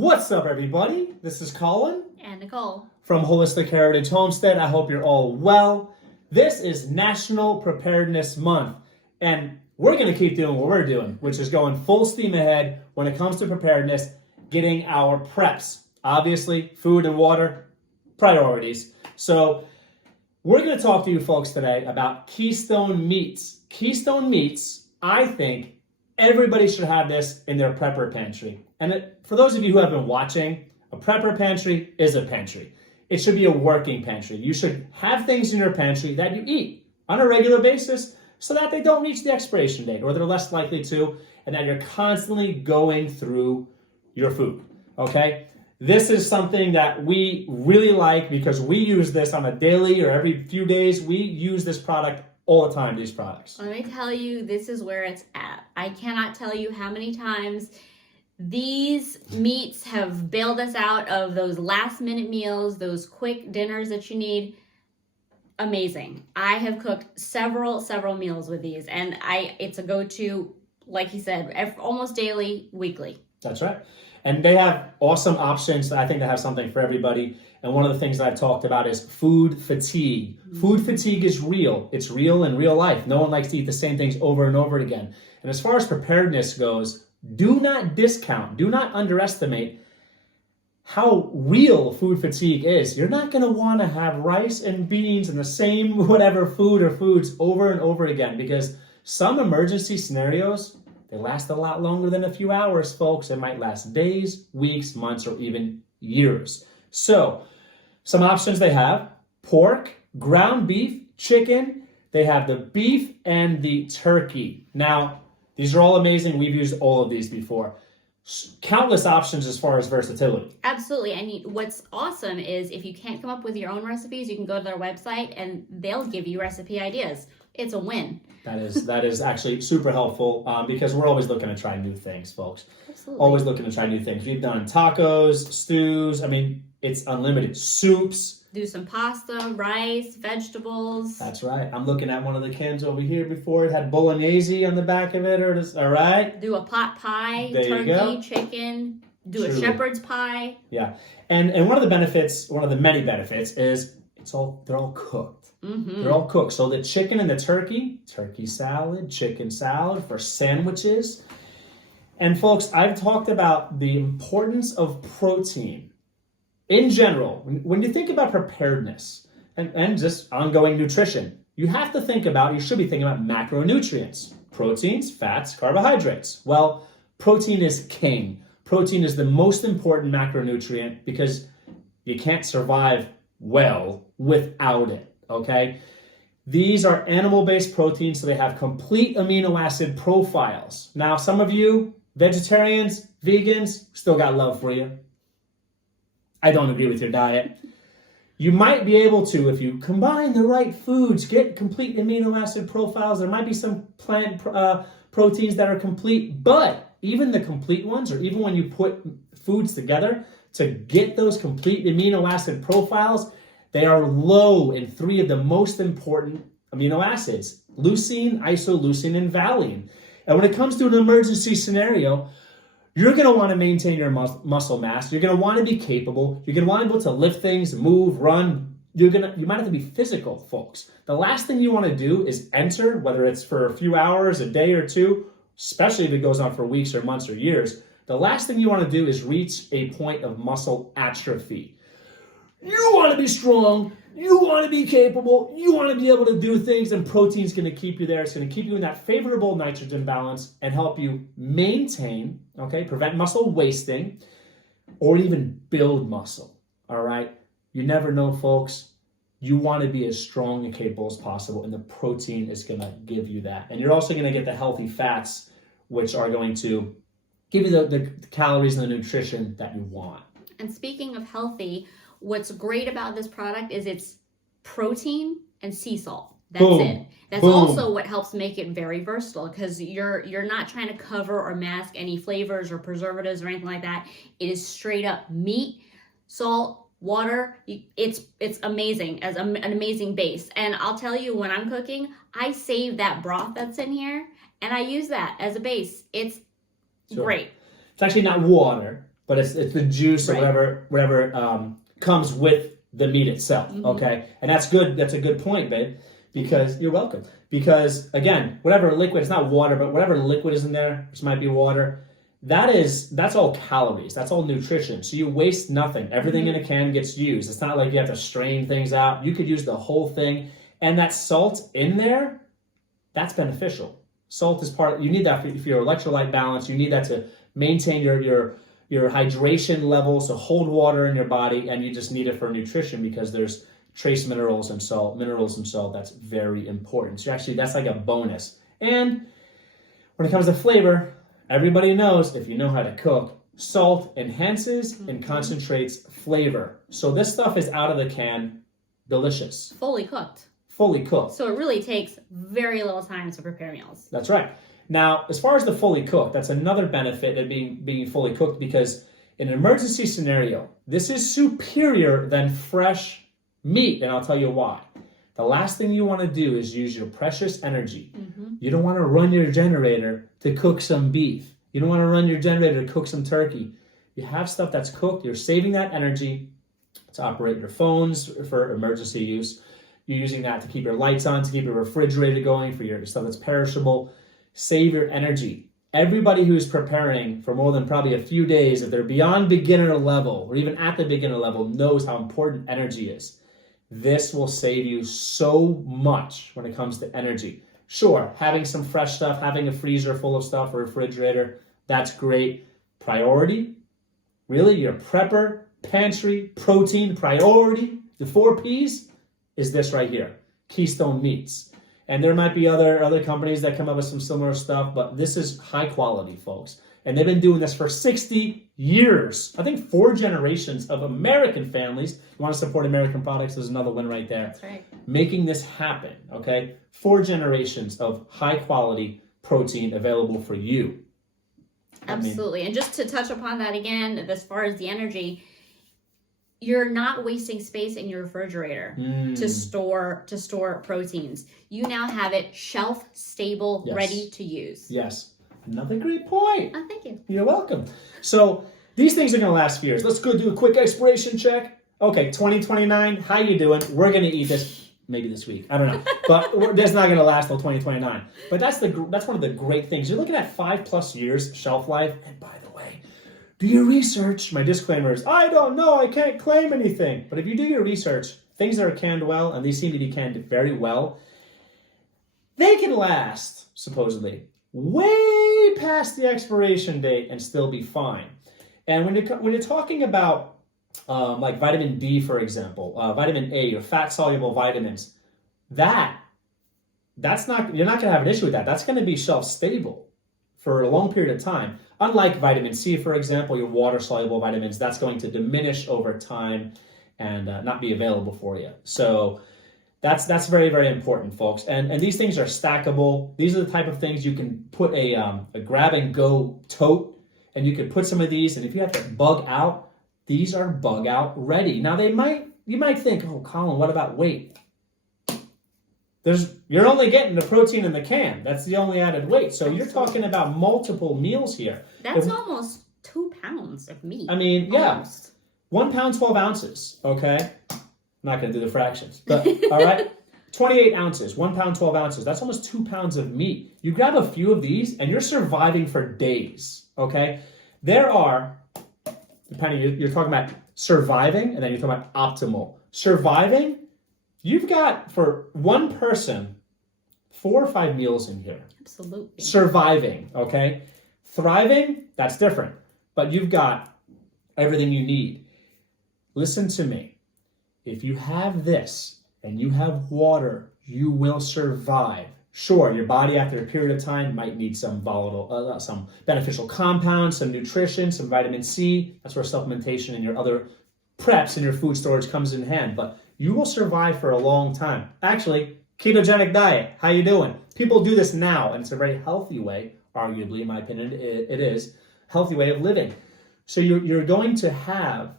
What's up, everybody? This is Colin and Nicole from Holistic Heritage Homestead. I hope you're all well. This is National Preparedness Month, and we're going to keep doing what we're doing, which is going full steam ahead when it comes to preparedness, getting our preps. Obviously, food and water, priorities. So we're going to talk to you folks today about Keystone meats. Keystone meats, I think everybody should have this in their prepper pantry. And for those of you who have been watching, a prepper pantry is a pantry. It should be a working pantry. You should have things in your pantry that you eat on a regular basis so that they don't reach the expiration date, or they're less likely to, and that you're constantly going through your food, okay? This is something that we really like because we use this on a daily or every few days. We use this product all the time, these products. Let me tell you, this is where it's at. I cannot tell you how many times these meats have bailed us out of those last minute meals, those quick dinners that you need. Amazing. I have cooked several meals with these, and it's a go-to, like he said, almost daily, weekly. That's right. And they have awesome options. I think they have something for everybody. And one of the things that I've talked about is food fatigue. Food fatigue is real. It's real in real life. No one likes to eat the same things over and over again. And as far as preparedness goes, do not discount, do not underestimate how real food fatigue is. You're not going to want to have rice and beans and the same whatever food or foods over and over again, because some emergency scenarios, they last a lot longer than a few hours, folks. It might last days, weeks, months, or even years. So, some options they have: pork, ground beef, chicken. They have the beef and the turkey. Now, these are all amazing. We've used all of these before. Countless options as far as versatility. Absolutely. And what's awesome is if you can't come up with your own recipes, you can go to their website and they'll give you recipe ideas. It's a win. That is actually super helpful because we're always looking to try new things, folks. Absolutely. Always looking to try new things. We've done tacos, stews. I mean, it's unlimited. Soups. Do some pasta, rice, vegetables. That's right. I'm looking at one of the cans over here before. It had bolagnese on the back of it. All right. Do a pot pie, there turkey, chicken. Do a shepherd's pie. Yeah. And one of the benefits, one of the many benefits is they're all cooked. Mm-hmm. They're all cooked. So the chicken and the turkey salad, chicken salad for sandwiches. And folks, I've talked about the importance of protein in general. When you think about preparedness and just ongoing nutrition, you should be thinking about macronutrients: proteins, fats, carbohydrates. Well, protein is king. Protein is the most important macronutrient because you can't survive well without it, okay? These are animal-based proteins, so they have complete amino acid profiles. Now, some of you, vegetarians, vegans, still got love for you. I don't agree with your diet. You might be able to, if you combine the right foods, get complete amino acid profiles. There might be some plant proteins that are complete, but even the complete ones, or even when you put foods together to get those complete amino acid profiles, they are low in 3 of the most important amino acids: leucine, isoleucine, and valine. And when it comes to an emergency scenario, you're going to want to maintain your muscle mass. You're going to want to be capable. You're going to want to be able to lift things, move, run. You might have to be physical, folks. The last thing you want to do is enter, whether it's for a few hours, a day or two, especially if it goes on for weeks or months or years. The last thing you want to do is reach a point of muscle atrophy. You want to be strong. You want to be capable. You want to be able to do things, and protein's going to keep you there. It's going to keep you in that favorable nitrogen balance and help you maintain, prevent muscle wasting, or even build muscle, all right? You never know, folks. You want to be as strong and capable as possible, and the protein is going to give you that. And you're also going to get the healthy fats, which are going to give you the calories and the nutrition that you want. And speaking of healthy, what's great about this product is it's protein and sea salt. That's it. That's also what helps make it very versatile, because you're not trying to cover or mask any flavors or preservatives or anything like that. It is straight up meat, salt, water. It's amazing as an amazing base. And I'll tell you, when I'm cooking, I save that broth that's in here and I use that as a base. It's great. It's actually not water, but it's the juice or Right. whatever comes with the meat itself. Okay, and that's good. That's a good point, babe. Because you're welcome. Because again, whatever liquid, it's not water, but whatever liquid is in there, which might be water, that's all calories. That's all nutrition. So you waste nothing. Everything in a can gets used. It's not like you have to strain things out. You could use the whole thing. And that salt in there, that's beneficial. Salt is you need that for your electrolyte balance. You need that to maintain your hydration level, so hold water in your body, and you just need it for nutrition because there's trace minerals and salt. That's very important. So actually, that's like a bonus. And when it comes to flavor, everybody knows if you know how to cook, salt enhances and concentrates flavor. So this stuff is out of the can, delicious. Fully cooked. Fully cooked. So it really takes very little time to prepare meals. That's right. Now, as far as the fully cooked, that's another benefit of being fully cooked because in an emergency scenario, this is superior than fresh meat, and I'll tell you why. The last thing you want to do is use your precious energy. You don't want to run your generator to cook some beef. You don't want to run your generator to cook some turkey. You have stuff that's cooked. You're saving that energy to operate your phones for emergency use. You're using that to keep your lights on, to keep your refrigerator going for your stuff that's perishable. Save your energy. Everybody who's preparing for more than probably a few days, if they're beyond beginner level or even at the beginner level, knows how important energy is. This will save you so much when it comes to energy. Sure, having some fresh stuff, having a freezer full of stuff, a refrigerator, that's great. Priority, really your prepper, pantry, protein priority, the 4 Ps, is this right here, Keystone Meats. And there might be other companies that come up with some similar stuff, but this is high quality, folks. And they've been doing this for 60 years. I think 4 generations of American families. You want to support American products, there's another one right there. That's right. Making this happen, okay? 4 generations of high quality protein available for you. Absolutely. And just to touch upon that again, as far as the energy, you're not wasting space in your refrigerator to store proteins. You now have it shelf stable, ready to use. Yes. Another great point. Oh, thank you. You're welcome. So these things are going to last for years. Let's go do a quick expiration check. Okay, 2029. How you doing? We're going to eat this maybe this week. I don't know. But that's not going to last till 2029. But that's one of the great things. You're looking at 5+ years shelf life. And by the way, do your research. My disclaimer is, I don't know, I can't claim anything. But if you do your research, things that are canned well, and these seem to be canned very well, they can last, supposedly, way past the expiration date and still be fine. And when you're talking about like vitamin D, for example, vitamin A, or fat-soluble vitamins, that's not, you're not going to have an issue with that. That's going to be shelf-stable for a long period of time. Unlike vitamin C, for example, your water-soluble vitamins, that's going to diminish over time and not be available for you. So that's very, very important, folks. And these things are stackable. These are the type of things you can put a grab-and-go tote, and you can put some of these, and if you have to bug out, these are bug-out ready. Now, you might think, oh, Colin, what about weight? You're only getting the protein in the can. That's the only added weight. So you're talking about multiple meals here. That's almost 2 pounds of meat. I mean, yeah. Almost. 1 pound, 12 ounces, okay? I'm not going to do the fractions, but all right? 28 ounces, 1 pound, 12 ounces. That's almost 2 pounds of meat. You grab a few of these and you're surviving for days, okay? There are, depending, you're talking about surviving and then you're talking about optimal. Surviving, you've got, for one person, 4 or 5 meals in here. Absolutely. Surviving, okay? Thriving, that's different. But you've got everything you need. Listen to me. If you have this and you have water, you will survive. Sure, your body after a period of time might need some some beneficial compounds, some nutrition, some vitamin C. That's where supplementation and your other preps and your food storage comes in hand. But you will survive for a long time. Actually, ketogenic diet, how you doing? People do this now, and it's a very healthy way, arguably, in my opinion, it is, healthy way of living. So you're going to have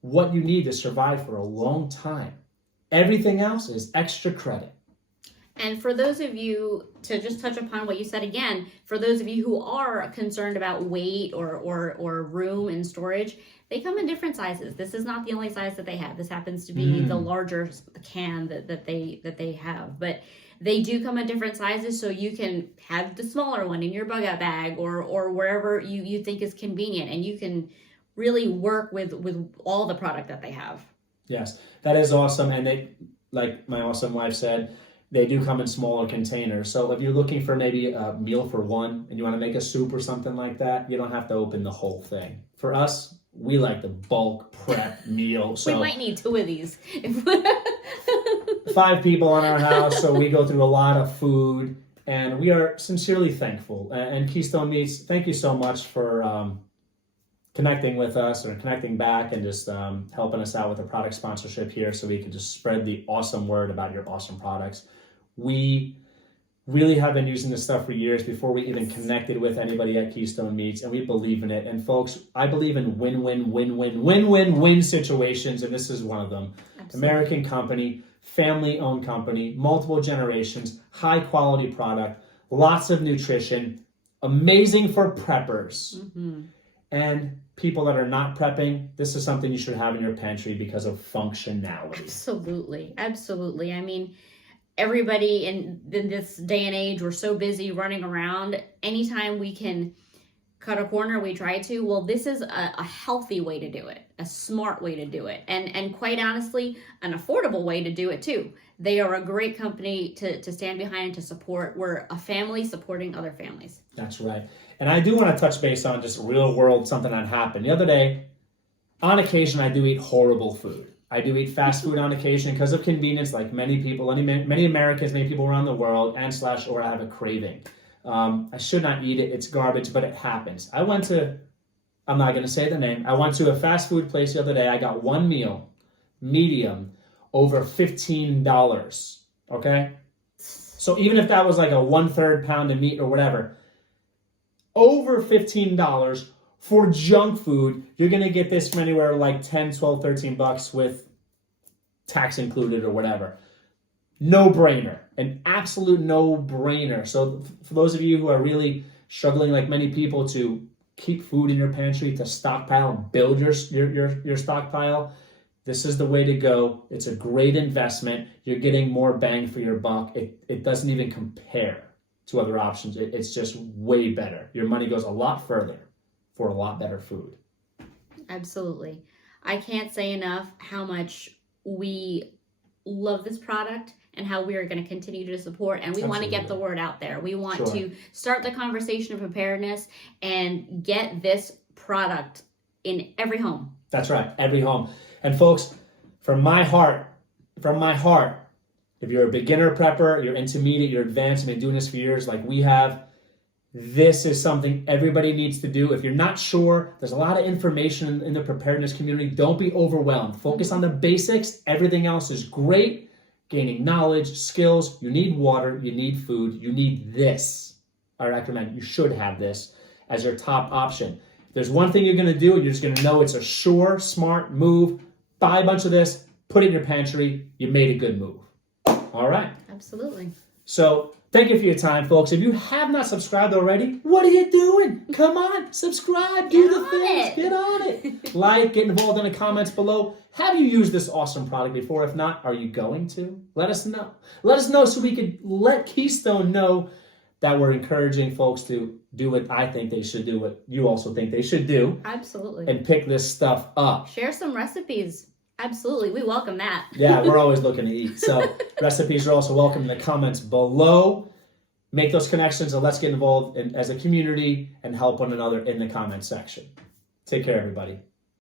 what you need to survive for a long time. Everything else is extra credit. And for those of you, to just touch upon what you said again, for those of you who are concerned about weight or room and storage, they come in different sizes. This is not the only size that they have. This happens to be the larger can that they have. But they do come in different sizes, so you can have the smaller one in your bug out bag or wherever you think is convenient, and you can really work with all the product that they have. Yes, that is awesome. And they, like my awesome wife said, they do come in smaller containers. So if you're looking for maybe a meal for one and you want to make a soup or something like that, you don't have to open the whole thing. For us, we like the bulk prep meal. So we might need 2 of these. 5 people in our house, so we go through a lot of food, and we are sincerely thankful. And Keystone Meats, thank you so much for connecting with us or connecting back and just helping us out with the product sponsorship here so we can just spread the awesome word about your awesome products. We really have been using this stuff for years before we even connected with anybody at Keystone Meats, and we believe in it. And folks, I believe in win-win situations, and this is one of them. Absolutely. American company, family-owned company, multiple generations, high-quality product, lots of nutrition, amazing for preppers. And people that are not prepping, this is something you should have in your pantry because of functionality. Absolutely. I mean, everybody in this day and age, we're so busy running around. Anytime we can cut a corner, we try to. Well, this is a healthy way to do it, a smart way to do it, and quite honestly, an affordable way to do it too. They are a great company to stand behind and to support. We're a family supporting other families. That's right. And I do want to touch base on just real world something that happened. The other day, on occasion, I do eat horrible food. I do eat fast food on occasion because of convenience, like many people, many Americans, many people around the world, or I have a craving. I should not eat it. It's garbage, but it happens. I'm not going to say the name. I went to a fast food place the other day. I got one meal, medium, over $15. Okay? So even if that was like a 1/3 pound of meat or whatever, over $15 for junk food, you're going to get this from anywhere like 10, 12, 13 bucks with tax included or whatever. No-brainer. An absolute no-brainer. So for those of you who are really struggling, like many people, to keep food in your pantry, to stockpile and build your stockpile, this is the way to go. It's a great investment. You're getting more bang for your buck. It doesn't even compare to other options. It's just way better. Your money goes a lot further for a lot better food. Absolutely. I can't say enough how much we love this product and how we are going to continue to support, and we want to get the word out there. We want to start the conversation of preparedness and get this product in every home. That's right, every home. And folks, from my heart, if you're a beginner prepper, you're intermediate, you're advanced, and been doing this for years like we have, this is something everybody needs to do. If you're not sure, there's a lot of information in the preparedness community. Don't be overwhelmed. Focus on the basics. Everything else is great. Gaining knowledge, skills. You need water. You need food. You need this. I recommend you should have this as your top option. If there's one thing you're going to do, you're just going to know it's a sure, smart move. Buy a bunch of this. Put it in your pantry. You made a good move. All right. Absolutely. So thank you for your time, folks. If you have not subscribed already, what are you doing? Come on, subscribe. Do the things. Get on it. Like, get involved in the comments below. Have you used this awesome product before? If not, are you going to? Let us know. Let us know so we could let Keystone know that we're encouraging folks to do what I think they should do, what you also think they should do. Absolutely. And pick this stuff up. Share some recipes. Absolutely. We welcome that. Yeah, we're always looking to eat. So recipes are also welcome in the comments below. Make those connections and let's get involved as a community and help one another in the comment section. Take care, everybody.